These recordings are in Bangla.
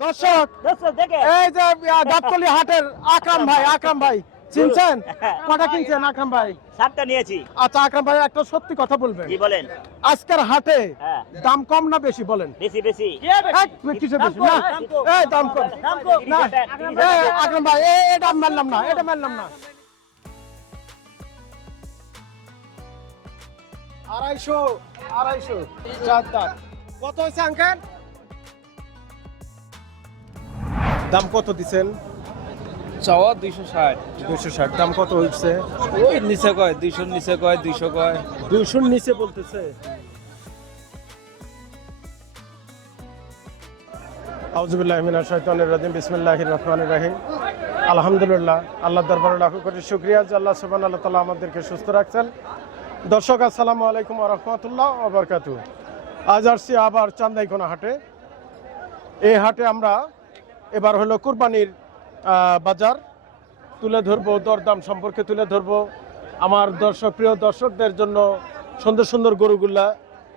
দর্শক এই যে আহ, হাটের আকরাম ভাই আকরাম ভাই চিনছেন? কটা কিনছেন আকরাম ভাই? সাতটা নিয়েছি। আচ্ছা আকরাম ভাই একটা সত্যি কথা বলবেন। কি বলেন? আজকের হাটে হ্যাঁ। দাম কম না বেশি বলেন? বেশি বেশি। কিসের বেশি? না। এই দাম কম। না এই আকরাম ভাই এই এটা মানলাম না এটা মানলাম না। আড়াইশো আড়াইশো চার দাম কত হয়েছে আঙ্কেল? দাম কত দিছেন? চাওয়া দুইশো ষাট। দুইশো ষাট। দাম কত হচ্ছে ওই নিচে কয় দুইশো নিচে কয় দুইশো কয়। দুইশোর নিচে বলতেছে। আউজুবিল্লাহ মিনাশ শাইতানির রাজিম বিসমিল্লাহির রহমানির রহিম। আলহামদুলিল্লাহ আল্লাহ দরবারে লাখ কোটি শুকরিয়া যে আল্লাহ সুবহান আল্লাহ তাআলা আমাদেরকে সুস্থ রাখছেন। দর্শক আসসালামু আলাইকুম রাহমাতুল্লাহ ওয়া বারাকাতুহু। আজ আসছি আবার চান্দাইকোনা হাটে। এই হাটে আমরা এবার হলো কুরবানির বাজার। তুলে ধরবো দরদাম সম্পর্কে তুলে ধরবো। আমার দর্শক প্রিয় দর্শকদের জন্য সুন্দর সুন্দর গরুগুলা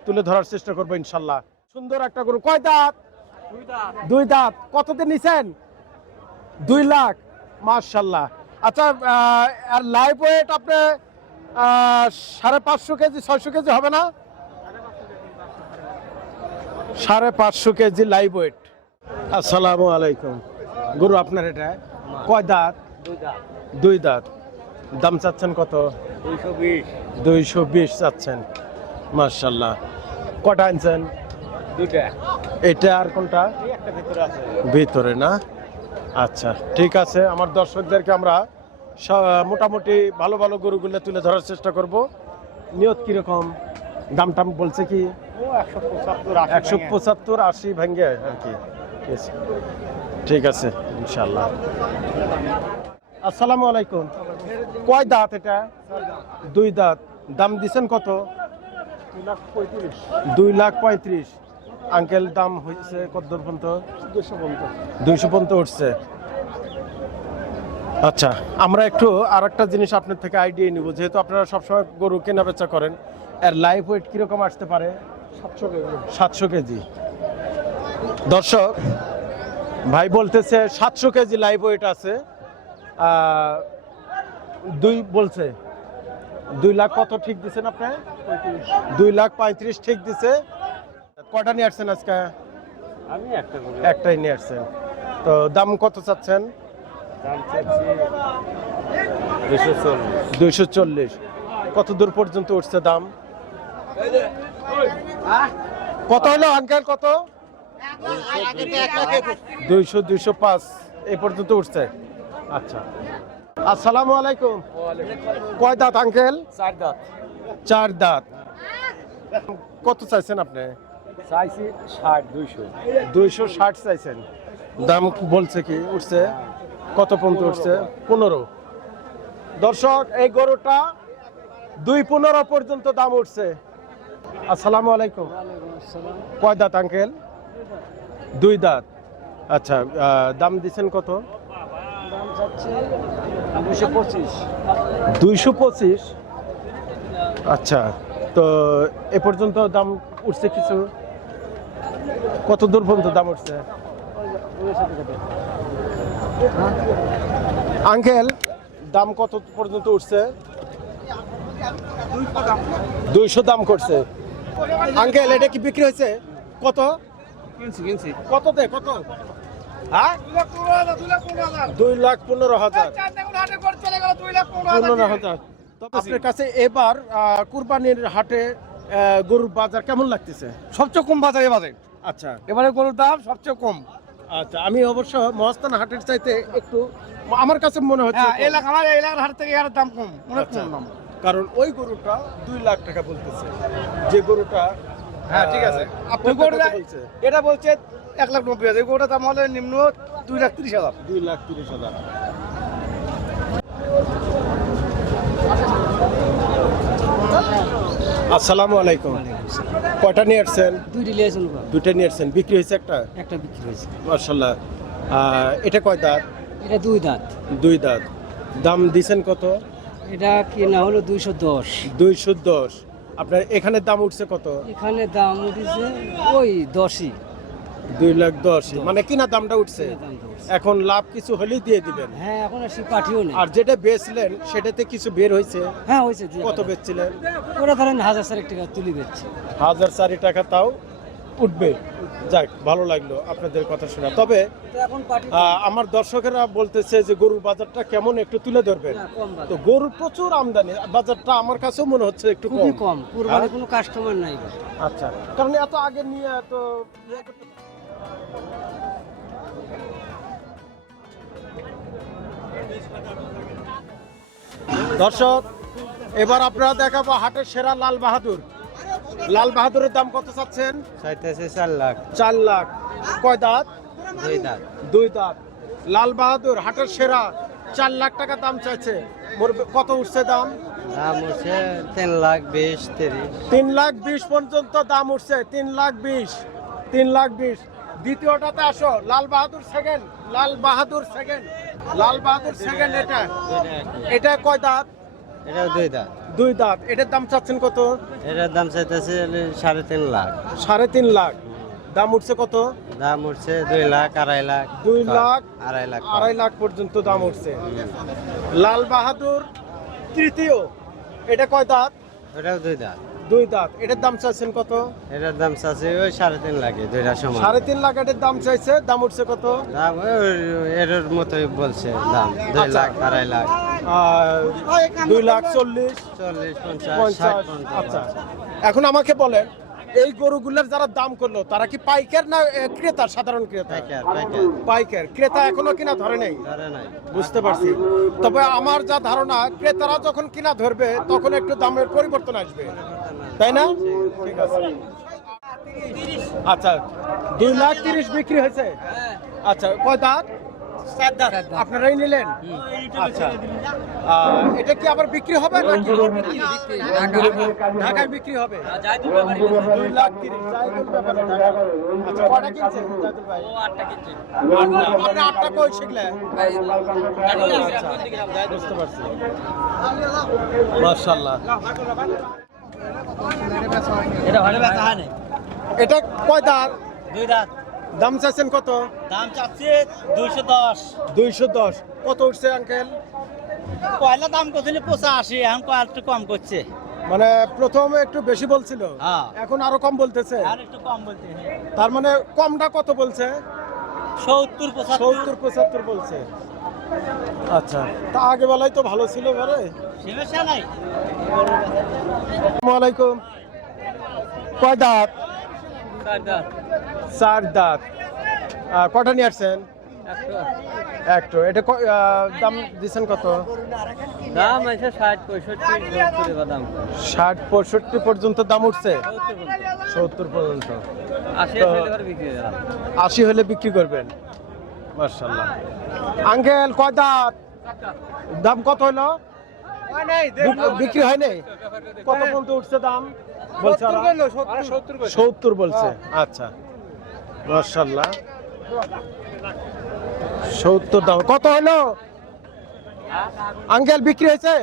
তুলে ধরার চেষ্টা করব ইনশাল্লাহ। সুন্দর একটা গরু। কয় দাঁত? দুই দাঁত। কততে নিছেন? দুই লাখ। মার্শাল্লাহ আচ্ছা আর লাইভ ওয়েট আপনি সাড়ে পাঁচশো কেজি ছয়শো কেজি হবে না? সাড়ে পাঁচশো কেজি লাইভ ওয়েট আসসালামু আলাইকুম। গুরু আপনার এটা কয় দাঁত? দুই দাঁত। দাম চাচ্ছেন কত? দুইশো বিশ। চাচ্ছেন। মার্শাল্লাহ কটা আনছেন? এটা আর কোনটা? ভিতরে না? আচ্ছা ঠিক আছে। আমার দর্শকদেরকে আমরা মোটামুটি ভালো ভালো গরুগুলো তুলে ধরার চেষ্টা করব। নিয়ত কীরকম? দাম টাম বলছে কি? একশো পঁচাত্তর আশি ভেঙ্গে আর কি। ঠিক আছে। ঠিক আছে ইনশাল্লাহ আসসালামু আলাইকুম। কয় দাঁত এটা? দুই দাঁত। দাম দিছেন কত? দুই লাখ পঁয়ত্রিশ। আঙ্কেল দাম হয়েছে কত দূর পর্যন্ত? দুইশো পর্যন্ত উঠছে। আচ্ছা আমরা একটু আর একটা জিনিস আপনার থেকে আইডিয়া নিব। যেহেতু আপনারা সবসময় গরু কেনা বেচা করেন এর লাইফ ওয়েট কীরকম আসতে পারে? সাতশো কেজি। সাতশো কেজি। দর্শক ভাই বলতেছে সাতশো কেজি লাইভ ওয়েট আছে। দুই বলছে দুই লাখ কত ঠিক দিচ্ছেন আপনি? দুই লাখ পঁয়ত্রিশ ঠিক দিছে। কটা নিয়ে আসছেন আজকে? আমি একটা একটাই নিয়ে আসছেন। তো দাম কত চাচ্ছেন? দুইশো চল্লিশ। কত দূর পর্যন্ত উঠছে দাম? কত হলো আঙ্কেল কত? দুইশো দুইশো পাঁচ এই পর্যন্ত উঠছে। আচ্ছা। আসসালামু আলাইকুম। কয় দাঁত আঙ্কেল? চার দাঁত। চার দাঁত। কত চাইছেন আপনি? চাইছি ষাট দুইশো। দুইশো ষাট চাইছেন। দাম বলছে কি উঠছে। কত পর্যন্ত উঠছে? পনেরো। দর্শক এই গরুটা দুই পনেরো পর্যন্ত দাম উঠছে। আসসালামু আলাইকুম। কয় দাঁত আঙ্কেল? দুই দাঁত। আচ্ছা দাম দিচ্ছেন কত? দুইশো পঁচিশ? আচ্ছা তো এ পর্যন্ত দাম উঠছে কিছু? কত দূর পর্যন্ত দাম উঠছে? আঙ্কেল দাম কত পর্যন্ত উঠছে? দুইশো দাম করছে। আঙ্কেল এটা কি বিক্রি হয়েছে? কত? কিনছি কিনছি। কত দে কত? হ্যাঁ? দুই লাখ পনেরো হাজার পনেরো হাজার। আপনার কাছে এবার কুরবানির হাটে গরুর বাজার কেমন লাগতেছে? সবচেয়ে কম বাজার এবারে। আচ্ছা। এবারে গরুর দাম সবচেয়ে কম। আচ্ছা আমি অবশ্য মহাস্থান হাটের চাইতে একটু আমার কাছে মনে হচ্ছে হ্যাঁ এলাকা আমার এলাকার হাট থেকে এর দাম কম অনেক আচ্ছা। কম দাম। কারণ ওই গরুটা দুই লাখ টাকা বলতেছে। যে গরুটা হ্যাঁ ঠিক আছে। আপনি গরুটা এটা বলছে এক লাখ নব্বই হাজার। এই দাম হলে নিম্ন দুই লাখ তিরিশ হাজার। দুই লাখ তিরিশ হাজার। আসসালামু আলাইকুম। কয়টা নিয়ে আসছেন? দুইটি লিয়েছিল দুইটা নিয়ে আসছেন। বিক্রি হয়েছে একটা? একটা বিক্রি হয়েছে। মার্শাল্লাহ এটা কয় দাঁত? এটা দুই দাঁত। দুই দাঁত। দাম দিছেন কত? এটা কেনা হলো দুইশো দশ। দুইশো দশ। আপনার এখানে দাম উঠছে কত? এখানে দাম উঠেছে ওই দশই। দুই লাখ দশ। মানে কিনা দামটা উঠছে। এখন লাভ কিছু হলেই দিয়ে দিবেন। হ্যাঁ এখন আর সে পাঠিও নেই। আর যেটা বেচলেন সেটাতে কিছু বের হয়েছে? হ্যাঁ হয়েছে। কত বেচছিলেন? ওরা ধরেন হাজার চারেক টাকা তুলি দিচ্ছে হাজার চারি টাকা তাও উঠবে। যাক ভালো লাগল আপনাদের কথা শোনা। তবে আমার দর্শকেরা বলতেছে যে গরুর বাজারটা কেমন একটু তুলে ধরবেন। তো গরুর প্রচুর আমদানি। বাজারটা আমার কাছেও মনে হচ্ছে একটু খুবই কম। কুরবানি কোনো কাস্টমার নাই। আচ্ছা কারণ এত আগে নিয়ে এত দর্শক এবার আপনারা দেখাবো হাটের সেরা লাল বাহাদুর। লাল বাহাদুরের দাম কত চাচ্ছেন? চাইতেছে চার লাখ। চার লাখ। কয় দাঁত? দুই দাঁত। দুই দাঁত। লাল বাহাদুর হাটের সেরা চার লাখ টাকা দাম চাইছে। কত উঠছে দাম? দাম হচ্ছে তিন লাখ বিশ তিরিশ। তিন লাখ বিশ পর্যন্ত দাম উঠছে। তিন লাখ বিশ তিন লাখ বিশ। দ্বিতীয়টাতে আসো। Lal Bahadur second Lal Bahadur second Lal Bahadur second এটা। এটা কয় দাঁত? এটাও দুই দাঁত। দুই দাঁত। এটার দাম চাচ্ছেন কত? এটার দাম চাইতেছে সাড়ে তিন লাখ। সাড়ে তিন লাখ। দাম উঠছে কত? দাম উঠছে দুই লাখ আড়াই লাখ। দুই লাখ আড়াই লাখ আড়াই লাখ পর্যন্ত দাম উঠছে। লাল বাহাদুর তৃতীয়। এটা কয় দাঁত? এটাও দুই দাঁত। দুই দাঁত। এটার দাম চাইছেন কত? এটার দাম চাচ্ছে ওই সাড়ে তিন লাখে দুইটা সমান। সাড়ে তিন লাখ এটার দাম চাইছে দাম উঠছে কত? দাম এর মতোই বলছে দাম দুই আচ্ছা। লাখ আড়াই লাখ। দুই লাখ চল্লিশ। চল্লিশ পঞ্চাশ আচ্ছা। এখন আমাকে বলেন এই গরুগুলোর যারা দাম করল তারা কি পাইকার না এ, ক্রেতা সাধারণ ক্রেতা? পাইকার ক্রেতা এখনও কিনা ধরে নাই। বুঝতে পারছি। তবে আমার যা ধারণা ক্রেতারা যখন কিনা ধরবে তখন একটু দামের পরিবর্তন আসবে। তাই না? ঠিক আছে। আচ্ছা দুই লাখ তিরিশ বিক্রি হয়েছে। আচ্ছা কয় দাঁত? আপনারাই নিলেন? আচ্ছা। এটা কি আবার বিক্রি হবে নাকি? ঢাকায় বিক্রি হবে? দুই লাখ তিরিশ। আচ্ছা কিনছেন আটটা আটটা কই শিখলে আচ্ছা, বুঝতে পারছি। মাশাআল্লাহ। এটা কয় দাঁত? দুই রাত দাম চাচ্ছেন কত? দাম চাচ্ছে দুইশো দশ। দুইশো দশ। কত উঠছে আঙ্কেল? পয়লা দাম করছিল পঁচাশি এখন কয় একটু কম করছে। মানে প্রথমে একটু বেশি বলছিল হ্যাঁ। এখন আরও কম বলতেছে। আর একটু কম বলছে তার মানে কমটা কত বলছে? সত্তর পঁচাত্তর। সত্তর পঁচাত্তর বলছে। আচ্ছা তা আগে বেলায় তো ভালো ছিল ঘরে। সমস্যা নাই আসসালামু কয় দাঁত চার দাঁত কটা নিয়ে আসছেন? একটু। এটা দাম দিচ্ছেন কত? দাম আছে ষাট পঁয়ষট্টি দাম ষাট পঁয়ষট্টি পর্যন্ত দাম উঠছে? সত্তর পর্যন্ত। আশি হলে বিক্রি করবেন? মার্শাল্লাহ আঙ্কেল কয় দাঁত দাম কত হলো? বিক্রি হয় নাই? কত পর্যন্ত উঠছে দাম? বলছে সত্তর। বলছে। আচ্ছা। মার্শাল্লাহ সত্তর দাম। কত হলো? আঙ্কেল বিক্রি হয়েছে?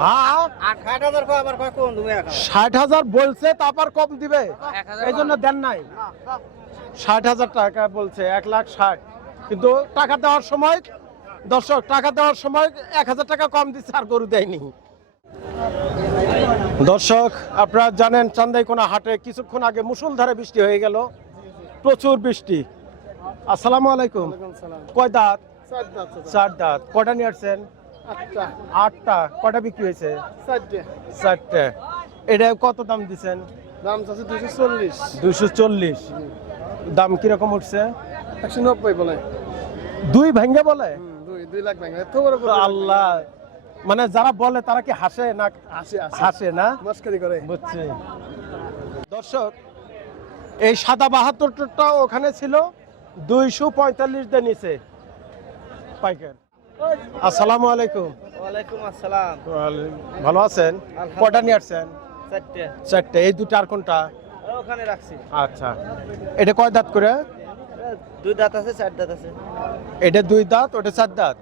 হ্যাঁ। ষাট হাজার বলছে তারপর কম দিবে। এই জন্য দেন নাই। ষাট হাজার টাকা বলছে এক লাখ ষাট। কিন্তু টাকা দেওয়ার সময় দর্শক টাকা দেওয়ার সময় এক হাজার টাকা কম দিচ্ছে আর গরু দেয়নি। দর্শক আপনারা জানেন চান্দাইকোনা হাটে কিছুক্ষণ আগে মুসুলধারে বৃষ্টি হয়ে গেল। প্রচুর বৃষ্টি। আসসালামু আলাইকুম। কয় দাঁত? চার দাঁত কটা নিয়ে আসছেন? আটটা। কটা বিক্রি হয়েছে? চারটে। এটা কত দাম দিচ্ছেন দাম দুশো চল্লিশ। দুশো চল্লিশ। দাম কীরকম উঠছে? একশো নব্বই বলে। দুই ভেঙ্গে বলে? দুই দুই লাখ ব্যাংক এত বড় আল্লাহ মানে যারা বলে তারা কি হাসে না হাসে না? মস্কারি করে। বুঝছি। দর্শক এই সাদা বাহাত্তরটা ওখানে ছিল দুইশো পঁয়তাল্লিশ দিয়ে নিচে। পাইকার। আসসালামু আলাইকুম। ওয়ালাইকুম আসসালাম। ভালো আছেন? কটা নিয়ে আসছেন? চারটে। চারটে। এই দুটো আর কোনটা? ওখানে রাখছি। আচ্ছা। এটা কয় দাঁত করে? দুই দাঁত আছে চার দাঁত আছে। এটা দুই দাঁত ওটা চার দাঁত।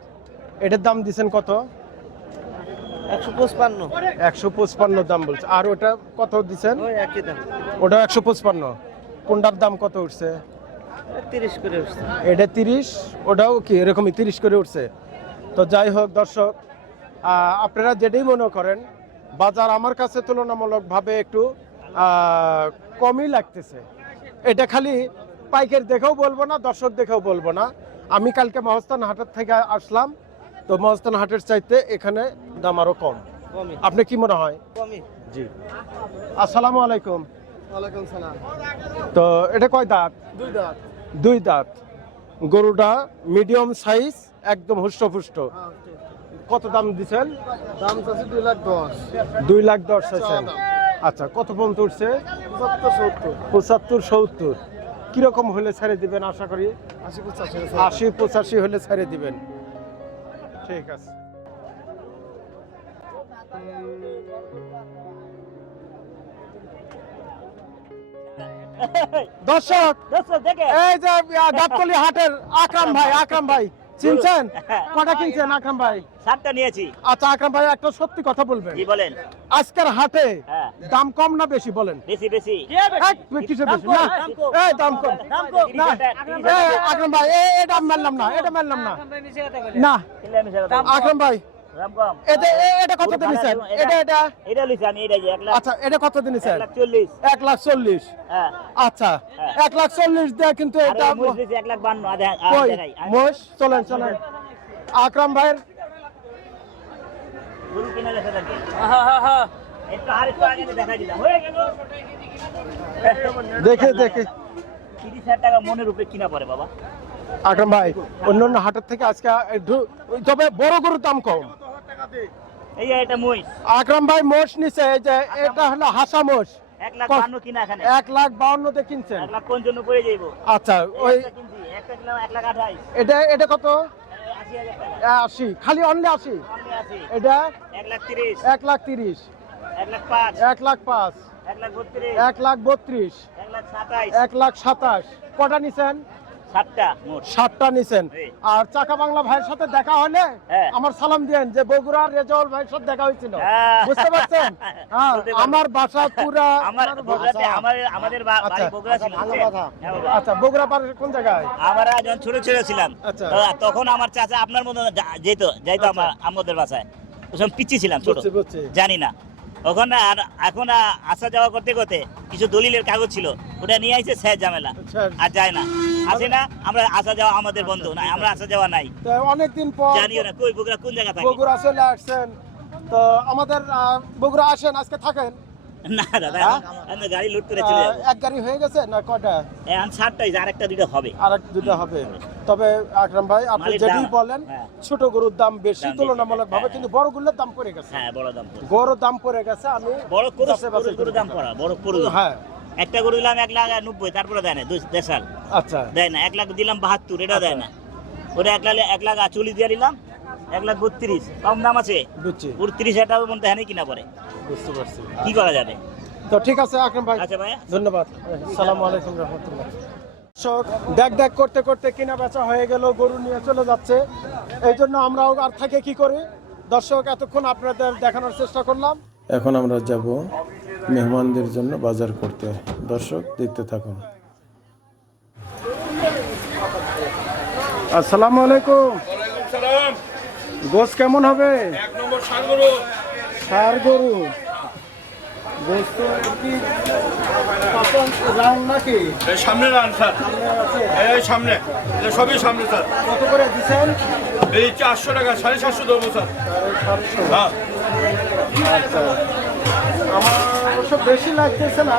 এটার দাম দিছেন কত? একশো পঁচপান্ন। একশো পঁচপান্ন দাম বলছে। আর ওটা কত দিচ্ছেন ওই একই দাম। ওটা একশো পঁচপান্ন। কোনটার দাম কত উঠছে? তিরিশ করে উঠছে। এটা তিরিশ ওটাও কি এরকমই তিরিশ করে উঠছে? তো যাই হোক দর্শক আপনারা যেটাই মনে করেন বাজার আমার কাছে তুলনামূলকভাবে একটু কমই লাগতেছে। এটা খালি পাইকের দেখেও বলব না দর্শক দেখেও বলব না। আমি কালকে মহস্তান হাটের থেকে আসলাম। তো মহস্তান হাটের চাইতে এখানে দাম আরও কম। আপনি কি মনে হয়? জি। আসসালামু আলাইকুম। তো এটা কয় দাঁত? দুই দাঁত। দুই দাঁত। গরুটা মিডিয়াম সাইজ একদম হুষ্টপুষ্ট। কত দাম দিচ্ছেন দাম চাচ্ছে দুই লাখ দশ। দুই লাখ দশ আচ্ছা কত পর্যন্ত উঠছে? সত্তর সত্তর। পঁচাত্তর সত্তর। কীরকম হলে ছেড়ে দিবেন আশা করি? আশি পঁচাশি হলে ছেড়ে দিবেন। ঠিক আছে। দর্শক এই যে দাঁতকলি হাটের আকরাম ভাই আকরাম ভাই। চিনছেন? কটা কিনছেন আকরাম ভাই? সাতটা নিয়েছি। আচ্ছা আকরাম ভাই একটা সত্যি কথা বলবেন। কি বলেন? আজকের হাটে হ্যাঁ। দাম কম না বেশি বলেন? বেশি বেশি। কিসের বেশি? না। এই দাম কম। দাম কম। না এই আকরাম ভাই এই এটা মানলাম না এটা মানলাম না। না। আকরাম ভাই দাম এটা এ- এটা কত দিনেছেন এটা এটা এটা লিখছি আমি এটা যে লাখ আচ্ছা এটা কত দিনেছেন এক লাখ লাখ চল্লিশ। হ্যাঁ। আচ্ছা হ্যাঁ। লাখ চল্লিশ দেয় কিন্তু এটা এই মহিষ দিয়েছি লাখ বান্ন আধা কই দেখাই। মোষ চলেন চলেন। আকরাম ভাইয়ের গরু কিনা গেছে নাকি একটু আর একটু আগে দেখাই দিলাম। হয়ে গেল। দেখে দেখে। তিরিশ হাজার টাকা মনের উপরে কিনা পড়ে বাবা। আকরাম ভাই অন্য অন্য হাটের থেকে আজকে তবে বড় গরুর দাম কম আকরাম ভাই মোষ নিছে এই যে এটা হলো হাসা মোষ এক লাখ লাখ বাউন্নতে কিনছেন আচ্ছা ওই এটা এটা কত আশি খালি অনলি আশি এটা এক লাখ তিরিশ এক লাখ পাঁচ এক লাখ বত্রিশ এক লাখ সাতাশ কটা নিছেন সাতটা নিছেন আর চাকা বাংলা ভাইয়ের সাথে দেখা হলে হ্যাঁ। আমার সালাম দিয়েন যে বগুড়ার রেজাউল ভাইয়ের সাথে দেখা হয়েছিল হ্যাঁ। বুঝতে পারছেন হ্যাঁ। আমার বাসা পুরা আমার আমাদের আচ্ছা। বগুড়া ছিল বাবা। আচ্ছা বগুড়া পাড়ের কোন জায়গায় আমরা যখন ছোট ছোট ছিলাম আচ্ছা। তখন আমার চাচা আপনার মতো যেত যাইতো আমার আমাদের বাসায় পিচ্ছি ছিলাম ছোট। জানি না ওখানে আর এখন আসা যাওয়া করতে করতে কিছু দলিলের কাগজ ছিল ওটা নিয়ে আইছে স্যার ঝামেলা। আচ্ছা। আর যায় না। আসে না আমরা আসা যাওয়া আমাদের বন্ধু না আমরা আসা যাওয়া নাই। অনেকদিন পর জানিও না কই বগুড়া কোন জায়গা থাকে? বগুড়া চলে আসছেন। তো আমাদের বগুড়া আসেন আজকে থাকেন। না দাদা আমি গাড়ি লুট করে চলে এক গাড়ি হয়ে গেছে না কটা এখন সাতটাই আর একটা দুটো হবে। আর এক দুটো হবে। তবে আকরাম ভাই আপনি মালের বলেন হ্যাঁ। ছোট গরুর দাম বেশি তুলনামূলক ভাবে হ্যাঁ। কিন্তু বড় গরুর দাম পড়ে গেছে। হ্যাঁ বড় দাম পড়ে। দাম পড়ে গেছে আমি বড় গরু দাম পড়া বড় হ্যাঁ। একটা গরু দিলাম এক লাখ নব্বই তারপরে দেয় না দেড় সাল আচ্ছা। দেয় না এক লাখ দিলাম বাহাত্তর এটাও দেয় না। ওটা এক লাখ এক লাখ চল্লিশ দিয়ে দিলাম এক লাখ বত্রিশ কম দাম আছে? বুঝছি। পুরো হাজার টাকা মধ্যে হ্যাঁ কিনা পড়ে। বুঝতে পারছি। কি করা যাবে? তো ঠিক আছে আকরাম ভাই। আচ্ছা ভাইয়া ধন্যবাদ। সালাম আলাইকুম রহমতুল্লাহ। দর্শক দেখ দেখ করতে করতে কিনা বেচা হয়ে গেল গরু নিয়ে চলে যাচ্ছে। এই জন্য আমরাও আর থেকে কি করি? দর্শক এতক্ষণ আপনাদের দেখানোর চেষ্টা করলাম। এখন আমরা যাব মেহমানদের জন্য বাজার করতে। দর্শক দেখতে থাকুন। আসসালামু আলাইকুম। গোস কেমন হবে? সার গরু। গোস তো কি রাউন্ড নাকি? এই সামনে স্যার। এই সামনে। সবই সামনে স্যার। কত করে দিচ্ছেন? এই চারশো টাকা সাড়ে সাতশো দেবো স্যার। হ্যাঁ। আচ্ছা। আমার বেশি লাগতেছে না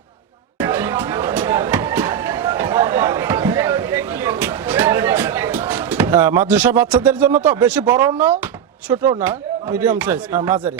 মাদ্রাসা বাচ্চাদের জন্য তো বেশি বড় না ছোট না মিডিয়াম সাইজ হ্যাঁ মাঝারি।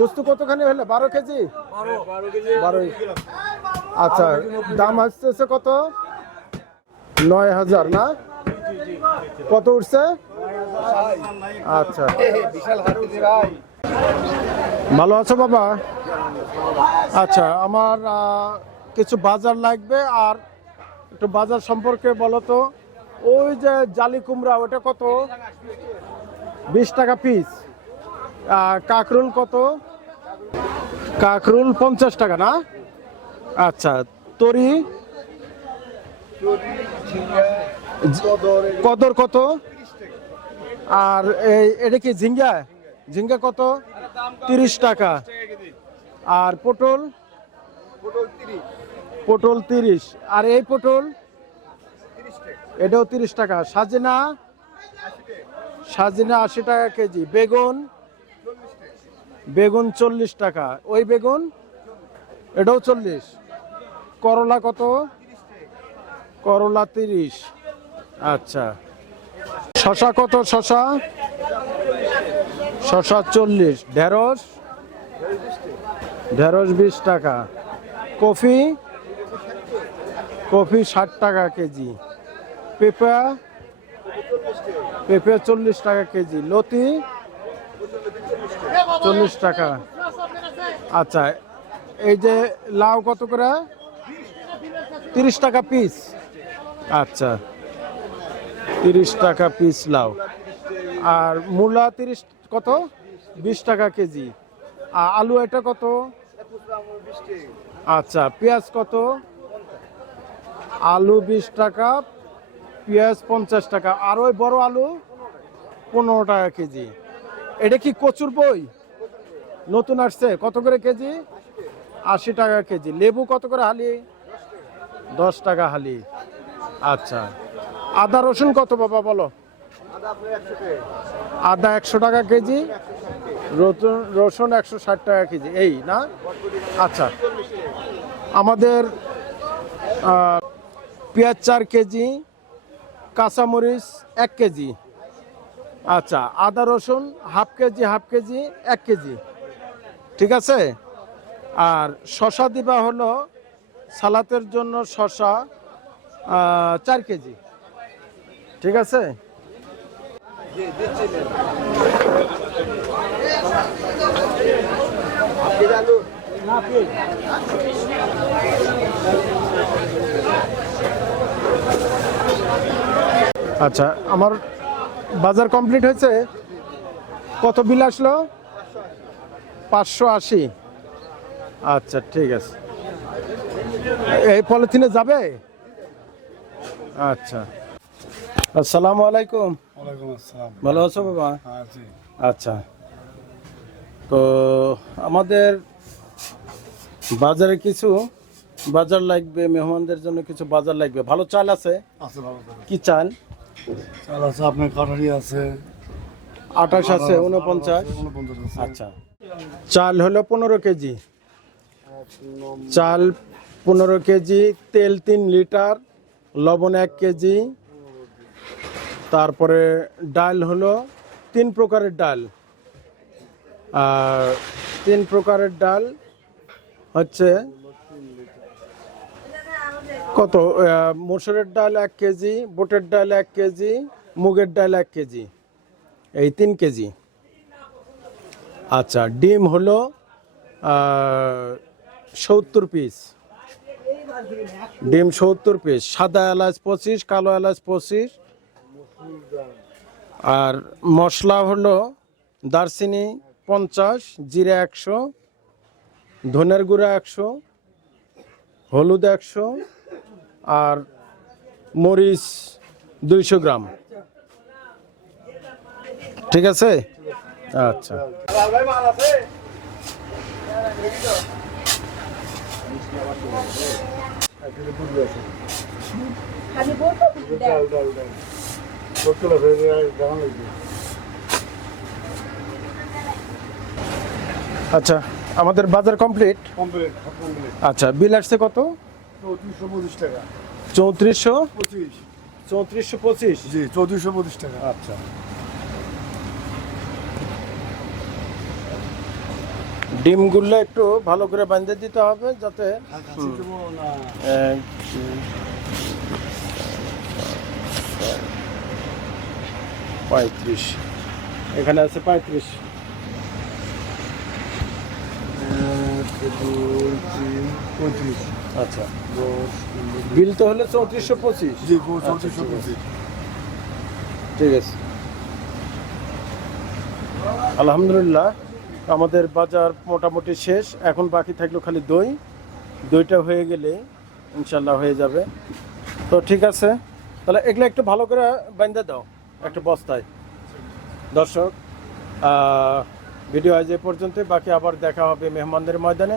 গোস্ত কতখানি হলে? বারো কেজি? বারো। আচ্ছা দাম আসতেছে কত? নয় হাজার না? কত উঠছে? আচ্ছা। ভালো আছো বাবা? আচ্ছা আমার কিছু বাজার লাগবে আর একটু বাজার সম্পর্কে বলো তো। ওই যে জালি কুমড়া ওটা কত? বিশ টাকা পিস কাকরুল কত? কাকরুল পঞ্চাশ টাকা, না? আচ্ছা তরি? কদর কত? আর এই, এটা কি ঝিঙ্গা? ঝিঙ্গা কত? তিরিশ টাকা। আর পটল? পটল তিরিশ। আর এই পটল? এটাও তিরিশ টাকা। সাজনা? সাজনা আশি টাকা কেজি। বেগুন? বেগুন চল্লিশ টাকা। ওই বেগুন, এটাও চল্লিশ। করলা কত? করলা তিরিশ। আচ্ছা। শশা কত শশা? শশা চল্লিশ। ঢেঁড়স? ঢেঁড়স বিশ টাকা। কফি? কফি ষাট টাকা কেজি। পেঁপা? পেঁপে চল্লিশ টাকা কেজি। লতি? চল্লিশ টাকা। আচ্ছা এই যে লাউ কত করে? তিরিশ টাকা পিস আচ্ছা তিরিশ টাকা পিস লাউ। আর মূলা তিরিশ কত? বিশ টাকা কেজি। আর আলু এটা কত? আচ্ছা পেঁয়াজ কত? আলু বিশ টাকা, পেঁয়াজ পঞ্চাশ টাকা। আর ওই বড় আলু পনেরো টাকা কেজি। এটা কি কচুর বই? নতুন আসছে। কত করে কেজি? আশি টাকা কেজি। লেবু কত করে হালি? দশ টাকা হালি। আচ্ছা। আদা, রসুন কত বাবা বলো? আদা একশো টাকা কেজি। রসুন একশো ষাট টাকা কেজি। এই না? আচ্ছা। আমাদের পেঁয়াজ চার কেজি, কাঁচামরিচ এক কেজি। আচ্ছা আদা রসুন হাফ কেজি হাফ কেজি, এক কেজি। ঠিক আছে? আর শশা দিবা হলো সালাতের জন্য শশা চার কেজি। ঠিক আছে? আচ্ছা আমার বাজার কমপ্লিট হয়েছে। কত বিল আসলো? পাঁচশো আশি। আচ্ছা ঠিক আছে। এই পলিথিনে যাবে? আচ্ছা। আসসালামু আলাইকুম। ওয়ালাইকুম আসসালাম। ভালো আছো বাবা? আচ্ছা। তো আমাদের বাজারে কিছু বাজার লাগবে মেহমানদের জন্য কিছু বাজার লাগবে। ভালো চাল আছে? আছে ভালো কি চাল? চাল আছে আপনার কাঠারি আছে। আঠাশ আছে উনপঞ্চাশ। আচ্ছা। চাল হলো পনেরো কেজি। চাল পনেরো কেজি তেল তিন লিটার লবণ এক কেজি। তারপরে ডাল হলো তিন প্রকারের ডাল। আর তিন প্রকারের ডাল হচ্ছে কত? মসুরের ডাল এক কেজি, বুটের ডাল এক কেজি, মুগের ডাল এক কেজি। এই তিন কেজি। আচ্ছা ডিম হলো সত্তর পিস। ডিম সত্তর পিস। সাদা এলাচ পঁচিশ, কালো এলাচ পঁচিশ। আর মশলা হলো দারচিনি পঞ্চাশ, জিরে একশো, ধনের গুঁড়া একশো, হলুদ একশো আর মরিচ দুইশো গ্রাম। ঠিক আছে? আচ্ছা। আচ্ছা আমাদের বাজার কমপ্লিট আচ্ছা বিল আসছে কত? চৌত্রিশশো পঁচিশ টাকা। চৌত্রিশশো? পঁচিশ। চৌত্রিশশো পঁচিশ? জি চৌত্রিশশো পঁচিশ টাকা। আচ্ছা। ডিমগুলো একটু ভালো করে বাঁধে দিতে হবে যাতে পঁয়ত্রিশ। এখানে আছে পঁয়ত্রিশ। পঁয়ত্রিশ। আচ্ছা। বিল তো হলে চৌত্রিশশো পঁচিশ। জি চৌত্রিশশো পঁচিশ। ঠিক আছে। আলহামদুলিল্লাহ আমাদের বাজার মোটামুটি শেষ। এখন বাকি থাকল খালি দই। দইটা হয়ে গেলে ইনশাল্লাহ হয়ে যাবে। তো ঠিক আছে তাহলে এগুলো একটু ভালো করে বান্ধে দাও একটা বস্তায়। দর্শক ভিডিও আজ এ পর্যন্ত বাকি আবার দেখা হবে মেহমানদের ময়দানে।